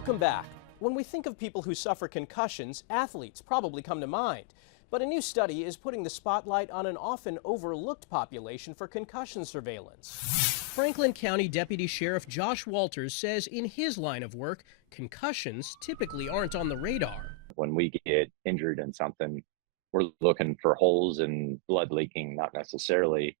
Welcome back. When we think of people who suffer concussions, athletes probably come to mind. But a new study is putting the spotlight on an often overlooked population for concussion surveillance. Franklin County Deputy Sheriff Josh Walters says in his line of work, concussions typically aren't on the radar. When we get injured in something, we're looking for holes and blood leaking, not necessarily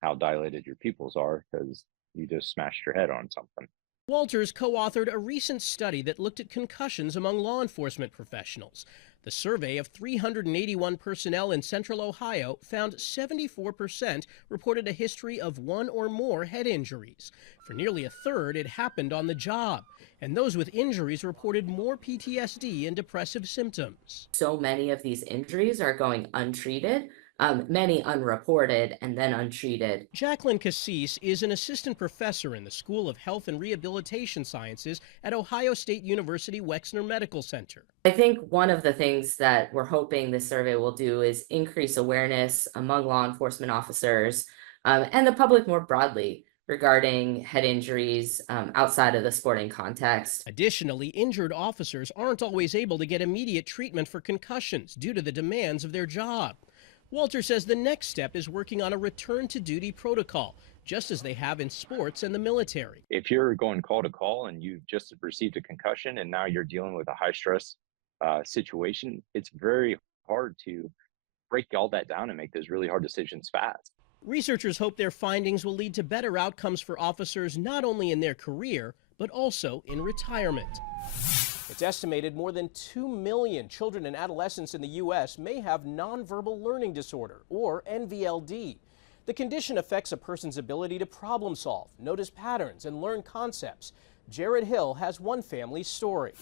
how dilated your pupils are, because you just smashed your head on something. Walters co-authored a recent study that looked at concussions among law enforcement professionals. The survey of 381 personnel in Central Ohio found 74% reported a history of one or more head injuries. For nearly a third, it happened on the job. And those with injuries reported more PTSD and depressive symptoms. So many of these injuries are going untreated. Many unreported and then untreated. Jacqueline Cassis is an assistant professor in the School of Health and Rehabilitation Sciences at Ohio State University Wexner Medical Center. I think one of the things that we're hoping this survey will do is increase awareness among law enforcement officers and the public more broadly regarding head injuries outside of the sporting context. Additionally, injured officers aren't always able to get immediate treatment for concussions due to the demands of their job. Walter says the next step is working on a return-to-duty protocol, just as they have in sports and the military. If you're going call to call and you've just received a concussion and now you're dealing with a high-stress situation, it's very hard to break all that down and make those really hard decisions fast. Researchers hope their findings will lead to better outcomes for officers not only in their career, but also in retirement. It's estimated more than 2 million children and adolescents in the U.S. may have nonverbal learning disorder, or NVLD. The condition affects a person's ability to problem solve, notice patterns, and learn concepts. Jared Hill has one family's story.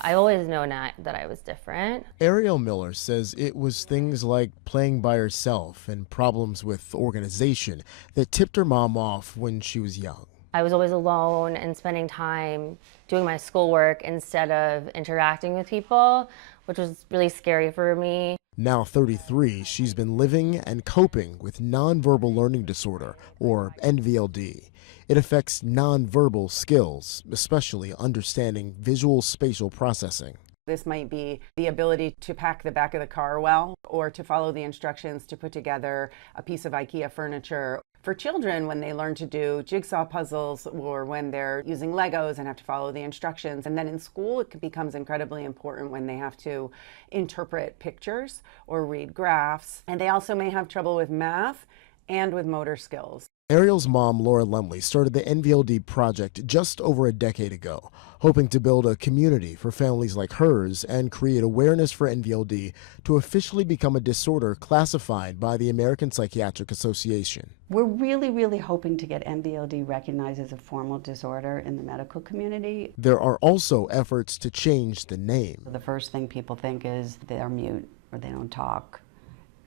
I always known that I was different. Ariel Miller says it was things like playing by herself and problems with organization that tipped her mom off when she was young. I was always alone and spending time doing my schoolwork instead of interacting with people, which was really scary for me. Now 33, she's been living and coping with nonverbal learning disorder, or NVLD. It affects nonverbal skills, especially understanding visual spatial processing. This might be the ability to pack the back of the car well, or to follow the instructions to put together a piece of IKEA furniture. For children, when they learn to do jigsaw puzzles or when they're using Legos and have to follow the instructions. And then in school, it becomes incredibly important when they have to interpret pictures or read graphs. And they also may have trouble with math and with motor skills. Ariel's mom, Laura Lemley, started the NVLD project just over a decade ago, hoping to build a community for families like hers and create awareness for NVLD to officially become a disorder classified by the American Psychiatric Association. We're really hoping to get NVLD recognized as a formal disorder in the medical community. There are also efforts to change the name. The first thing people think is they're mute or they don't talk.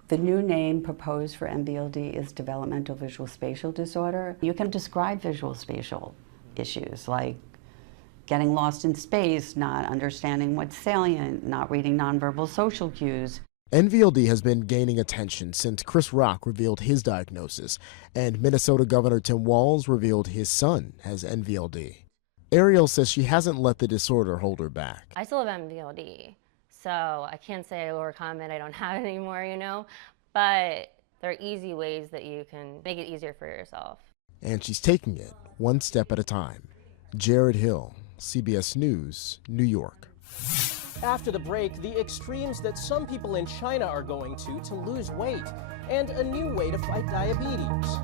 The new name proposed for NVLD is developmental visual spatial disorder. You can describe visual spatial issues like getting lost in space, not understanding what's salient, not reading nonverbal social cues. NVLD has been gaining attention since Chris Rock revealed his diagnosis, and Minnesota Governor Tim Walz revealed his son has NVLD. Ariel says she hasn't let the disorder hold her back. I still have NVLD, so I can't say I overcome it. I don't have it anymore, but there are easy ways that you can make it easier for yourself. And she's taking it one step at a time. Jared Hill, CBS News, New York. After the break, the extremes that some people in China are going to lose weight, and a new way to fight diabetes.